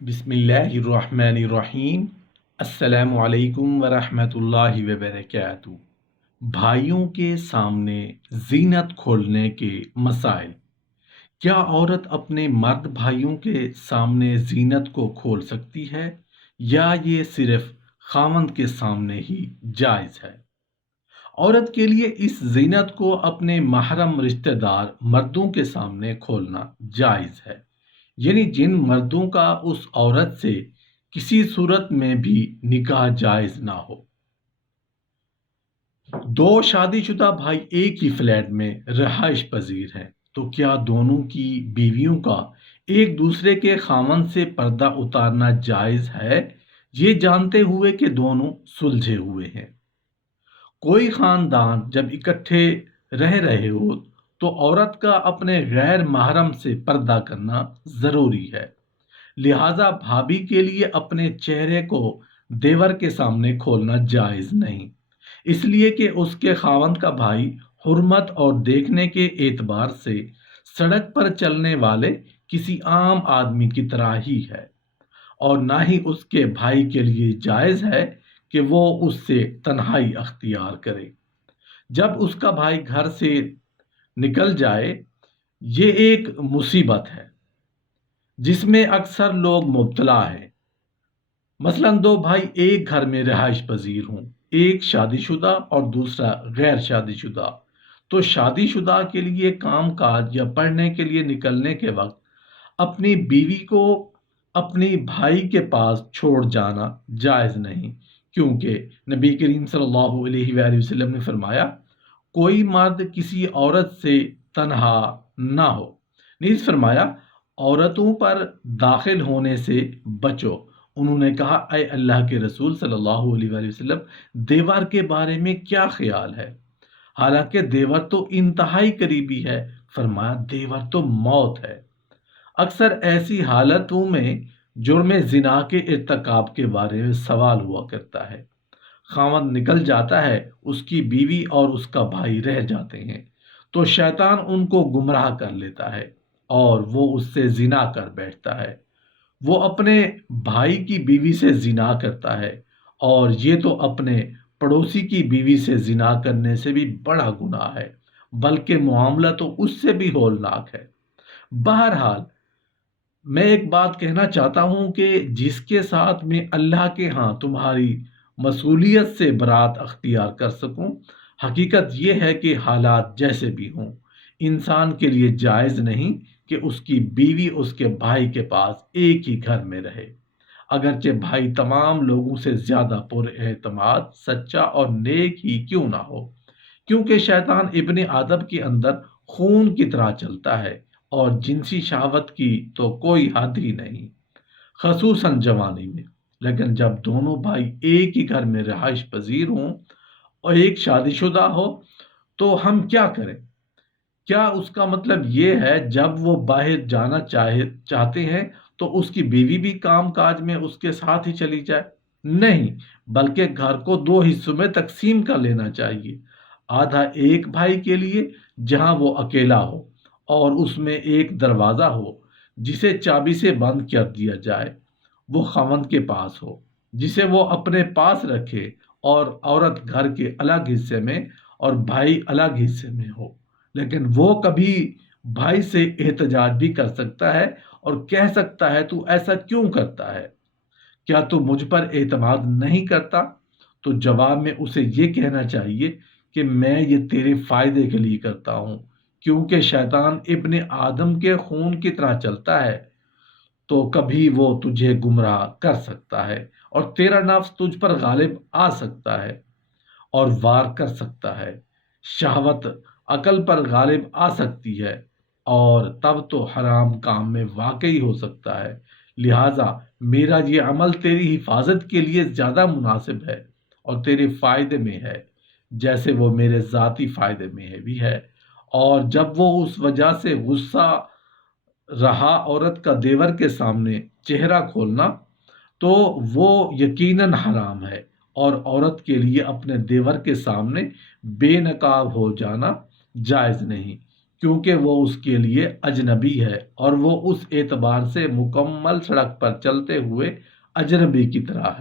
بسم اللہ الرحمن الرحیم۔ السلام علیکم ورحمۃ اللہ وبرکاتہ۔ بھائیوں کے سامنے زینت کھولنے کے مسائل۔ کیا عورت اپنے مرد بھائیوں کے سامنے زینت کو کھول سکتی ہے یا یہ صرف خاوند کے سامنے ہی جائز ہے؟ عورت کے لیے اس زینت کو اپنے محرم رشتہ دار مردوں کے سامنے کھولنا جائز ہے، یعنی جن مردوں کا اس عورت سے کسی صورت میں بھی نکاح جائز نہ ہو۔ دو شادی شدہ بھائی ایک ہی فلیٹ میں رہائش پذیر ہیں، تو کیا دونوں کی بیویوں کا ایک دوسرے کے خاوند سے پردہ اتارنا جائز ہے، یہ جانتے ہوئے کہ دونوں سلجھے ہوئے ہیں؟ کوئی خاندان جب اکٹھے رہ رہے ہو تو عورت کا اپنے غیر محرم سے پردہ کرنا ضروری ہے، لہذا بھابھی کے لیے اپنے چہرے کو دیور کے سامنے کھولنا جائز نہیں، اس لیے کہ اس کے خاوند کا بھائی حرمت اور دیکھنے کے اعتبار سے سڑک پر چلنے والے کسی عام آدمی کی طرح ہی ہے، اور نہ ہی اس کے بھائی کے لیے جائز ہے کہ وہ اس سے تنہائی اختیار کرے جب اس کا بھائی گھر سے نکل جائے۔ یہ ایک مصیبت ہے جس میں اکثر لوگ مبتلا ہیں۔ مثلا دو بھائی ایک گھر میں رہائش پذیر ہوں، ایک شادی شدہ اور دوسرا غیر شادی شدہ، تو شادی شدہ کے لیے کام کاج یا پڑھنے کے لیے نکلنے کے وقت اپنی بیوی کو اپنی بھائی کے پاس چھوڑ جانا جائز نہیں، کیونکہ نبی کریم صلی اللہ علیہ وآلہ وسلم نے فرمایا کوئی مرد کسی عورت سے تنہا نہ ہو، نیز فرمایا عورتوں پر داخل ہونے سے بچو۔ انہوں نے کہا اے اللہ کے رسول صلی اللہ علیہ وآلہ وسلم، دیور کے بارے میں کیا خیال ہے؟ حالانکہ دیور تو انتہائی قریبی ہے۔ فرمایا دیور تو موت ہے۔ اکثر ایسی حالتوں میں جرم زنا کے ارتکاب کے بارے میں سوال ہوا کرتا ہے۔ خاوند نکل جاتا ہے، اس کی بیوی اور اس کا بھائی رہ جاتے ہیں، تو شیطان ان کو گمراہ کر لیتا ہے اور وہ اس سے زنا کر بیٹھتا ہے۔ وہ اپنے بھائی کی بیوی سے زنا کرتا ہے، اور یہ تو اپنے پڑوسی کی بیوی سے زنا کرنے سے بھی بڑا گناہ ہے، بلکہ معاملہ تو اس سے بھی ہولناک ہے۔ بہرحال میں ایک بات کہنا چاہتا ہوں کہ جس کے ساتھ میں اللہ کے ہاں تمہاری مسئولیت سے برات اختیار کر سکوں، حقیقت یہ ہے کہ حالات جیسے بھی ہوں، انسان کے لیے جائز نہیں کہ اس کی بیوی اس کے بھائی کے پاس ایک ہی گھر میں رہے، اگرچہ بھائی تمام لوگوں سے زیادہ پر اعتماد، سچا اور نیک ہی کیوں نہ ہو، کیونکہ شیطان ابن آدم کے اندر خون کی طرح چلتا ہے، اور جنسی شہوت کی تو کوئی حد ہی نہیں، خصوصاً جوانی میں۔ لیکن جب دونوں بھائی ایک ہی گھر میں رہائش پذیر ہوں اور ایک شادی شدہ ہو تو ہم کیا کریں؟ کیا اس کا مطلب یہ ہے جب وہ باہر جانا چاہتے ہیں تو اس کی بیوی بھی کام کاج میں اس کے ساتھ ہی چلی جائے؟ نہیں، بلکہ گھر کو دو حصوں میں تقسیم کر لینا چاہیے، آدھا ایک بھائی کے لیے جہاں وہ اکیلا ہو، اور اس میں ایک دروازہ ہو جسے چابی سے بند کر دیا جائے، وہ خاوند کے پاس ہو، جسے وہ اپنے پاس رکھے، اور عورت گھر کے الگ حصے میں اور بھائی الگ حصے میں ہو۔ لیکن وہ کبھی بھائی سے احتجاج بھی کر سکتا ہے اور کہہ سکتا ہے تو ایسا کیوں کرتا ہے؟ کیا تو مجھ پر اعتماد نہیں کرتا؟ تو جواب میں اسے یہ کہنا چاہیے کہ میں یہ تیرے فائدے کے لیے کرتا ہوں، کیونکہ شیطان ابن آدم کے خون کی طرح چلتا ہے، تو کبھی وہ تجھے گمراہ کر سکتا ہے، اور تیرا نفس تجھ پر غالب آ سکتا ہے اور وار کر سکتا ہے۔ شہوت عقل پر غالب آ سکتی ہے، اور تب تو حرام کام میں واقعی ہو سکتا ہے۔ لہٰذا میرا یہ عمل تیری حفاظت کے لیے زیادہ مناسب ہے اور تیرے فائدے میں ہے، جیسے وہ میرے ذاتی فائدے میں بھی ہے۔ اور جب وہ اس وجہ سے غصہ رہا عورت کا دیور کے سامنے چہرہ کھولنا، تو وہ یقیناً حرام ہے، اور عورت کے لیے اپنے دیور کے سامنے بے نقاب ہو جانا جائز نہیں، کیونکہ وہ اس کے لیے اجنبی ہے اور وہ اس اعتبار سے مکمل سڑک پر چلتے ہوئے اجنبی کی طرح ہے۔